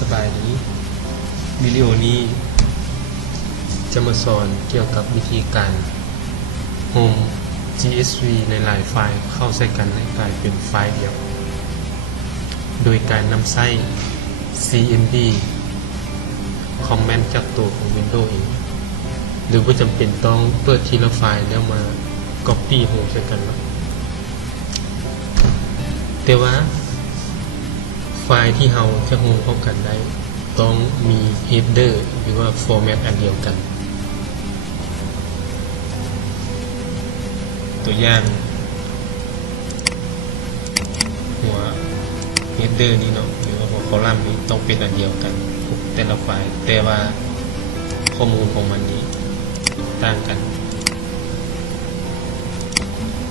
สบายดีวิดีโอนี้จะมาสอนเกี่ยวกับวิธีการ Home GSV ในหลายไฟล์เข้าใส่กันให้กลายเป็นไฟล์เดียวโดยการนำใช้ cmd คอมเมนต์จากตัวของ Windows เองหรือว่าจำเป็นต้องเปิดทีละไฟล์แล้วมา Copy Home ใส่กันนะแต่ว่าไฟล์ที่เราจะ Home เข้ากันได้ต้องมี header หรือว่า format อันเดียวกันตัวอย่างหัว header นี้เนาะหรือว่าหัวคอลัมน์นี้ต้องเป็นอันเดียวกันแต่ละไฟล์แต่ว่าข้อมูลของมันนี้ต่างกัน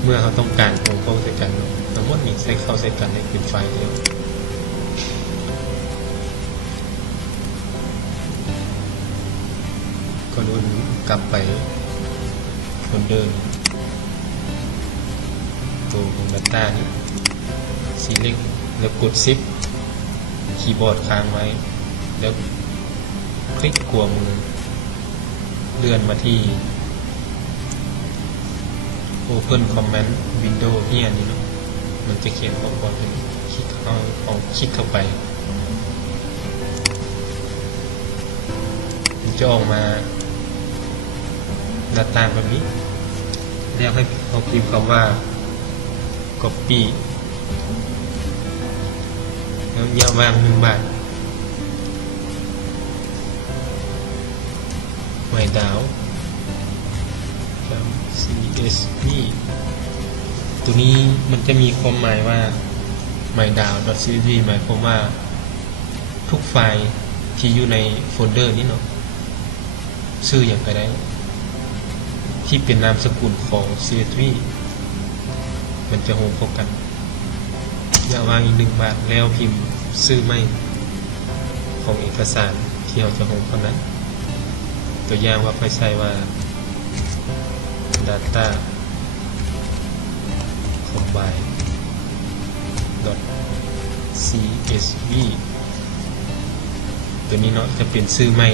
เมื่อเขาต้องการโฮมเข้าใส่กันทั้งหมดนี้ใส่เข้าใส่กันในเป็นไฟล์เดียวก็โดนกลับไปโฟลเดอร์ตัวของ Data นี้ Select แล้วกด Shift คีย์บอร์ดค้างไว้แล้วคลิกขวามือเลื่อนมาที่ Open Command Window เนี่ยนี่เนาะมันจะเขียนข้อความเป็นคลิกเข้าไปมันจะออกมาหน้าต่างแบบนี้แล้วให้เราพิมพ์คำว่า Copy แล้วยาวาง1 บาทไว้ดาวCSV ตัวนี้มันจะมีความหมายว่า myDAO.csv หมายความว่าทุกไฟล์ที่อยู่ในโฟลเดอร์นี้เนาะชื่ออย่างไรได้ที่เป็นนามสกุลของ CSV มันจะโฮมเข้ากันอย่าวางอีก1 บาทแล้วพิมพ์ชื่อไม่ของเอกสารที่เราจะโฮมเท่านั้นตัวอย่างว่าไปใส่ว่า data combine .csv ตัวนี้เนาะจะเป็นชื่อไม่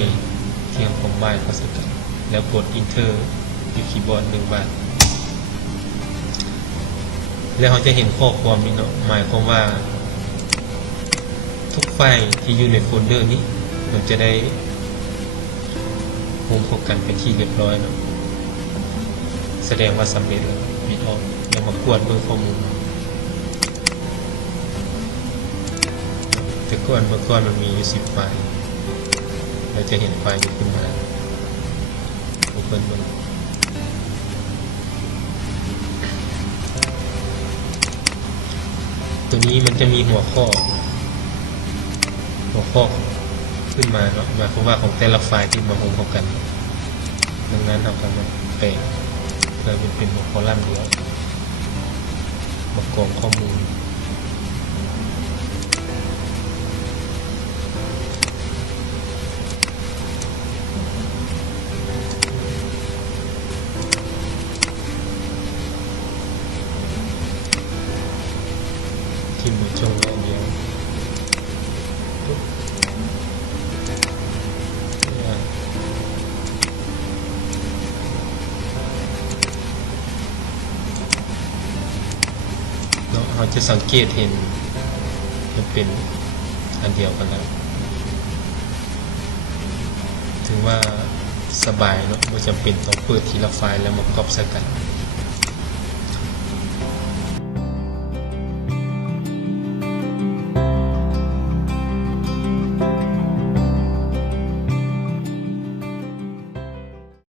เที่ยง combine เข้าใส่กันแล้วกด enter ที่คีย์บอร์ด1 บาทแล้วเราจะเห็นข้อความนี้เนาะหมายความว่าทุกไฟล์ที่อยู่ในโฟลเดอร์นี้มันจะได้โฮมเข้ากันเป็นที่เรียบร้อยเนาะแสดงว่าสำเร็จแล้วปิดออกแล้วมากวดเบอร์ข้อมูลแต่ก่อนเมื่อก่อนมันมีอยู่10 ไฟล์เราจะเห็นไฟล์นี้ขึ้นมาโอเปิลมันตัวนี้มันจะมีหัวข้อขึ้นมาเนาะหมายความว่าของแต่ละไฟล์ที่มาโฮมเข้ากันดังนั้นเราก็มาแปะเพื่อเป็นหัวคอลัมน์เดียวมากรองข้อมูลที่มือจงไว้เดียวเราจะสังเกตเห็นมันเป็นอันเดียวกันแล้วถึงว่าสบายเนาะไม่จำเป็นต้องเปิดทีละไฟล์แล้วมาก๊อปใส่กัน